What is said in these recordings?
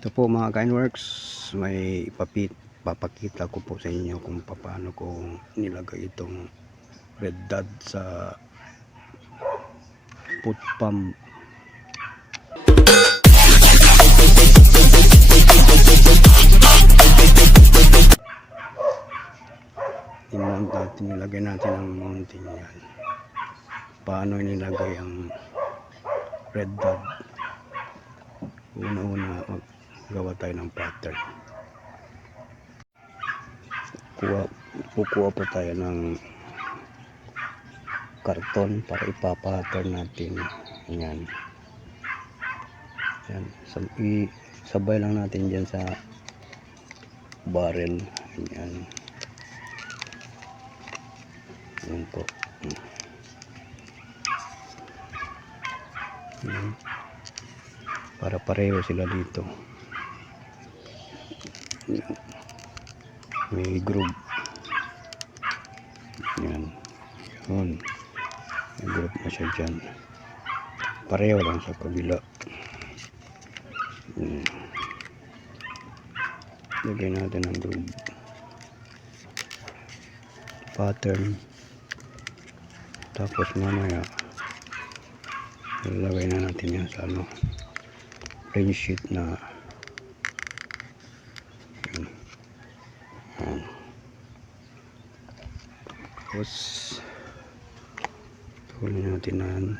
Ito po mga Kindworks, may papakita ko po sa inyo kung paano ko nilagay itong red dot sa foot pump. I-mount natin, nilagay natin ang mounting yan. Paano nilagay ang red dot? Una-una gawa tayo ng pattern. Kukuha po tayo ng karton para ipapattern natin yan. Yan. Sabay lang natin dyan sa barrel. Yan. Yan po. Yan. Para pareho sila dito. Yan. May groove. Yan. Yun. May groove na siya dyan. Pareho lang sa kabila. Yan. Lagay natin ang groove. Pattern. Tapos mamaya ilagay na natin yan sa plain sheet na yun. Tapos tuloy natin na yan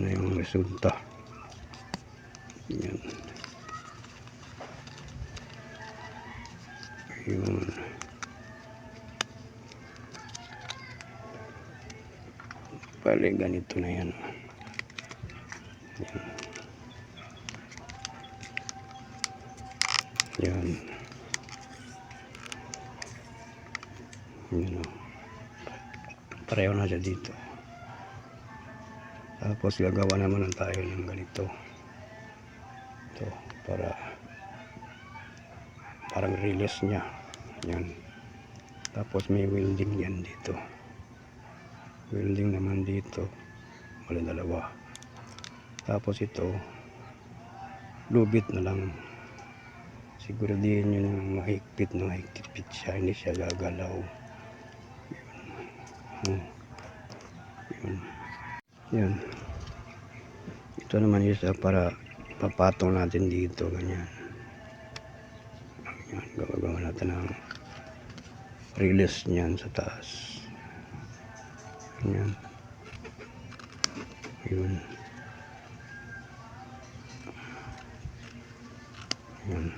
na yung resulta. Yan. Yun. Bale, ganito na yan. Yan. Yan. Yan o. Pareho na siya dito. Tapos gagawa naman tayo ng ganito. Ito, parang release niya. Yan. Tapos may welding yan dito. Welding naman dito. Wala dalawa. Tapos ito, lubit na lang. Siguraduhin nyo na mahigpit siya. Hindi siya gagalaw. Yun. Yun. Yan. Ito naman isa para papatong natin dito. Ganyan. Yan. Gagawa natin ang release niyan sa taas. Yan. Yun. Yan.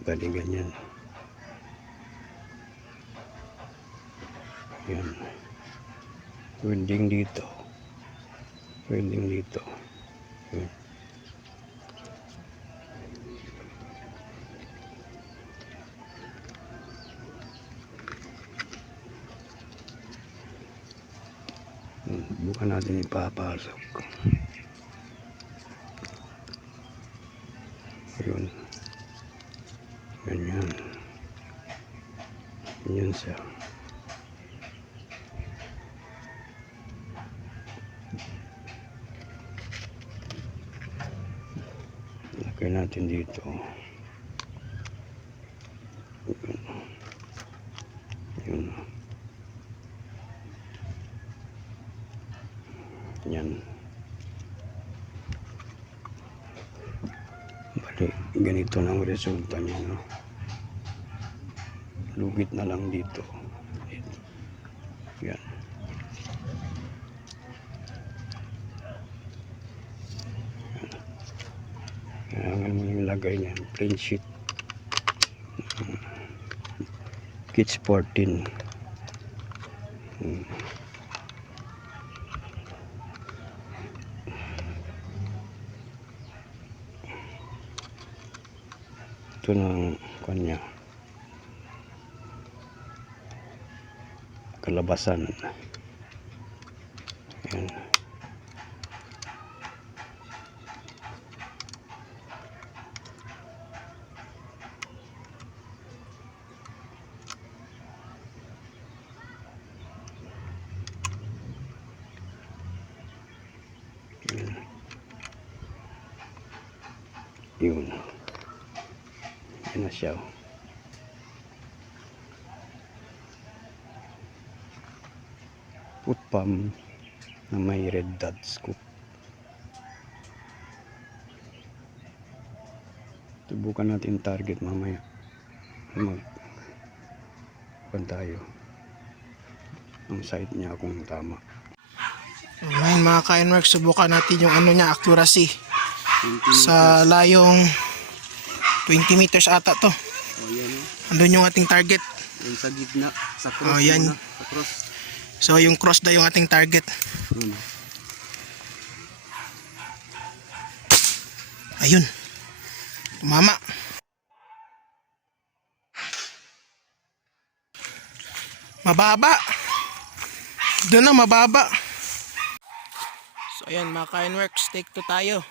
Bali ganyan. Yan. Welding dito. Welding dito. Yan. Bukan natin ipapasok. Yun. Ganyan. Ganyan siya. Lagay natin dito. Yun. Yun. Yan. Bali, ganito na ang resulta niya, no? Lugit na lang dito. Yan. Kailangan mo yung lagay niya. Plain sheet. Kids 14. Ito ng kanya kalabasan. Yan. Yun. Yan na siya. Foot pump na may red dot scoop. Subukan natin target mamaya. Tayo ang side niya kung tama. Ngayon mga ka-Inworks, subukan natin yung ano niya, accuracy sa layong 20 meters ata to. Andun yung ating target. Yung sa gitna, sa cross. Yan. Sa cross. So yung cross na yung ating target. Ayun, tumama. Mababa. Doon na mababa. So ayan mga ka-Inworks, take 2 tayo.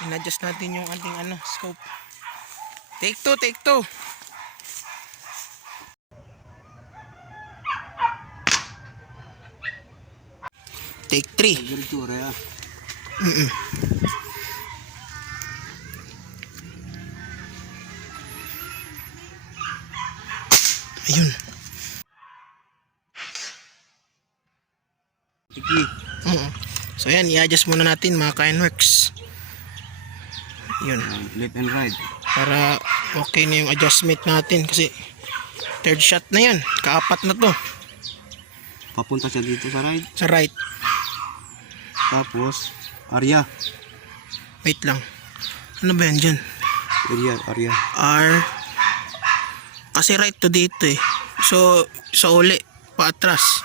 In-adjust natin yung ating scope. Take 2, take 2. Take 3. Ayun. So ayan, i-adjust muna natin mga ka-Inworks. Yun. Left and right. Para okay na yung adjustment natin kasi third shot na yan. Kaapat na to. Papunta siya dito sa right. Sa right. Tapos, area. Wait lang. Ano ba yan dyan? Area. R. Kasi right to dito eh. So, sa uli. Paatras.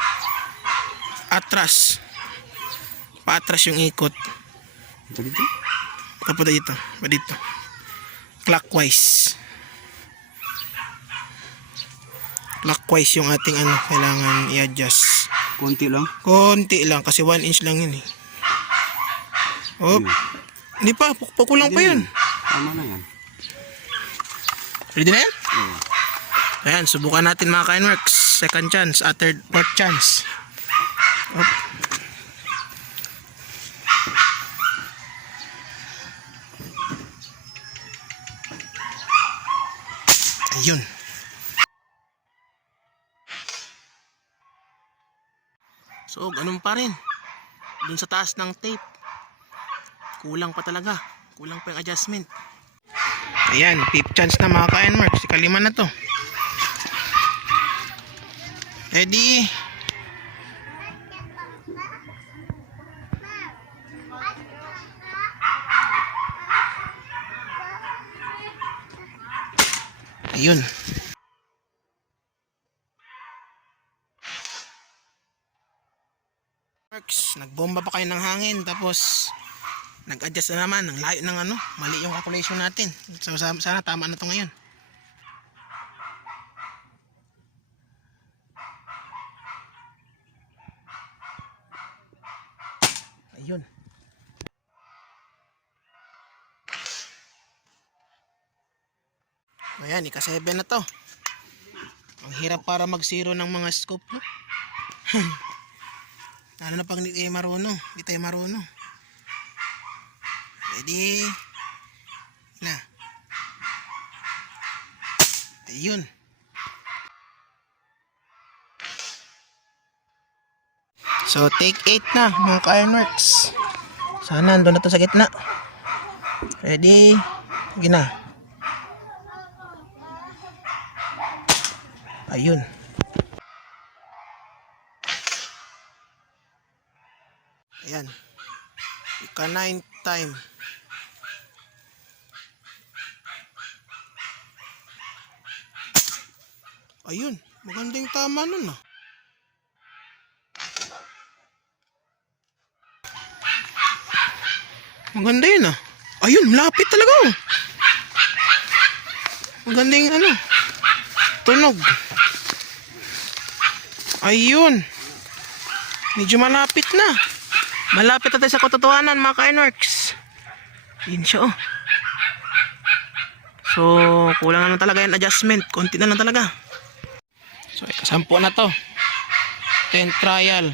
Atras. Paatras yung ikot. Ito dito? Kapunta dito. Pa dito. Clockwise. Clockwise yung ating kailangan i-adjust. Konti lang. Konti lang kasi 1 inch lang yun eh. Oh. Hindi pa. Pakulang pa yun. Tama na yan. Ready na yan? Ayan, subukan natin mga ka-Inworks. Second chance, third, fourth chance. Op. Ayun. So, ganun pa rin. Dun sa taas ng tape. Kulang pa talaga. Kulang pa yung adjustment. Ayan, fifth chance na mga ka-Inworks. Ikalima na to. Ready? Ayun. Nagbomba pa kayo ng hangin tapos nag-adjust na naman ng layo ng mali yung calculation natin. So sana tama na to ngayon. Ayun. Ayan, ika-7 na to. Ang hirap para mag-zero ng mga scope, no? Ano na pag hindi tayo marunong? Hindi tayo marunong. Ready? Na. Ayun. So, take 8 na, mga ka-Inworks. Sana andun na to sa gitna. Ready? Sige na. Ayun. Ayan. Ika-9 time. Ayun. Magandang tama nun ah. Maganda yun ah. Ayun, malapit talaga oh. Maganda yung tunog. Ayun. Medyo malapit na. Malapit na tayo sa katotohanan mga ka-Inworks. Yun siya oh. So, kulang na lang talaga yung adjustment. Konti na lang talaga. So, ika-10 na to. 10 trial.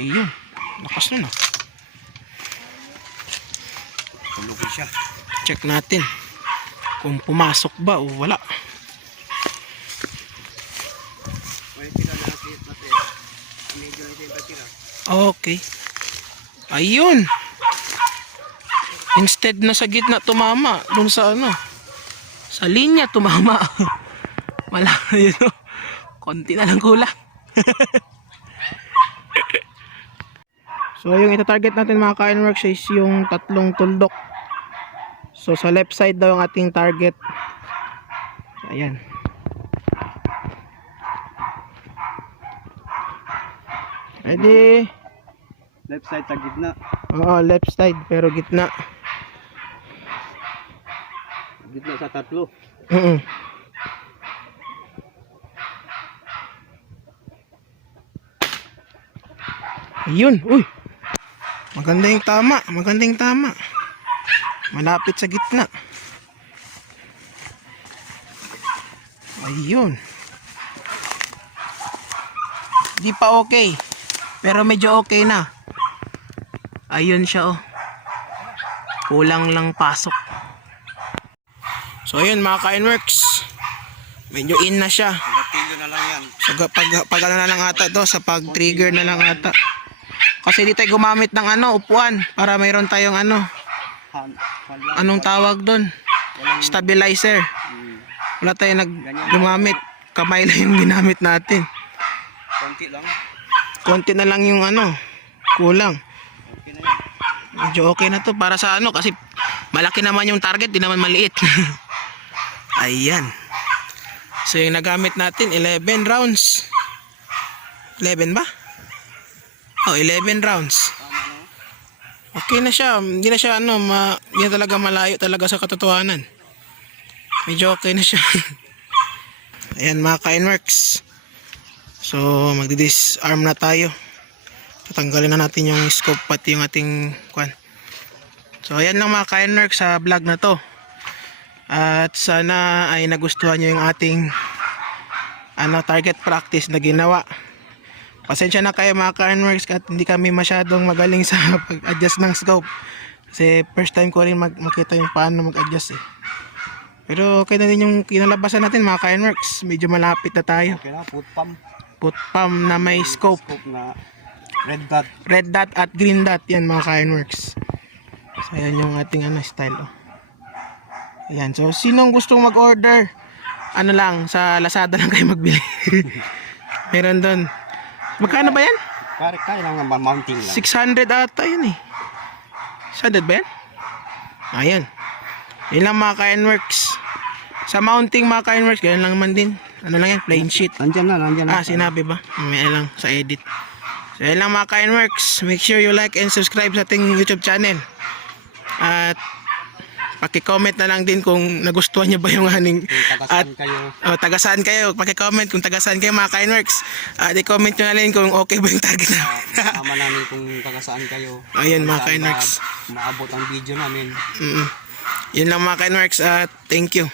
Ayun. Lakas nun ah. Tulugin siya. Check natin kung pumasok ba o wala. Okay. Ayun. Instead na sa gitna tumama, dun sa ano, sa linya tumama. Wala yun. Oh. Konti na lang kulang. So yung ita-target natin mga ka-Ironworks is yung tatlong tuldok. So sa left side daw yung ating target. Ayan. Ready? Left side sa gitna. Oo, left side pero gitna. Gitna sa tatlo. Ayun, uy. Maganda yung tama, maganda yung tama. Malapit sa gitna. Ayun. Di pa okay. Pero medyo okay na. Ayun siya oh. Kulang lang pasok. So ayun mga ka-Ironworks. Medyo in na siya. Gatilyo na lang yan. So pag ano na lang ata to, sa pag trigger na lang ata. Kasi di tayo gumamit ng ano, upuan para mayroon tayong ano, anong tawag doon? Stabilizer. Wala tayong gumamit. Kamay lang yung ginamit natin. Konti lang. Konti na lang yung ano, kulang. Okay na yan. Medyo okay na to para sa ano, kasi malaki naman yung target, di naman maliit. Ayan. So yung nagamit natin 11 rounds. 11 ba? Oh, 11 rounds. Okay na siya. Hindi na siya ano, hindi na talaga malayo talaga sa katotohanan. Medyo okay na siya. Ayan mga ka-Ironworks. So magdi-disarm na tayo. Tatanggalin na natin yung scope pati yung ating kwan. So ayan lang mga ka-Ironworks sa vlog na to. At sana ay nagustuhan nyo yung ating target practice na ginawa. Pasensya na kayo mga ka-Ironworks at hindi kami masyadong magaling sa pag-adjust ng scope. Kasi first time ko rin makita yung paano mag-adjust eh. Pero okay na din yung kinalabasan natin mga ka-Ironworks. Medyo malapit na tayo. Okay na, foot pump. Foot pump na may scope. Scope na red dot. Red dot at green dot yan mga ka-Ironworks. So ayan yung ating style oh. Ayan, so sinong gustong mag-order, ano lang, sa Lazada lang kayo magbili. Meron doon. Magkano ba yan? Kaya lang naman mounting lang. 600 ata yun eh. 600 ba yan? Ayan. Yun lang mga ka-Ironworks. Sa mounting mga ka-Ironworks, ganyan lang naman din. Ano lang yan, plain sheet. Nandyan na. Sinabi ba? May lang sa edit. So yun lang mga ka-Ironworks. Make sure you like and subscribe sa ating YouTube channel. At paki-comment na lang din kung nagustuhan niyo ba yung aning at tagasaan kayo. Paki-comment kung tagasaan kayo mga ka-Ironworks. At i-comment nyo na lang kung okay ba yung target namin. Tama namin kung tagasaan kayo. Ayun mga ka-Ironworks. Maabot ang video namin. Yun lang mga ka-Ironworks at thank you.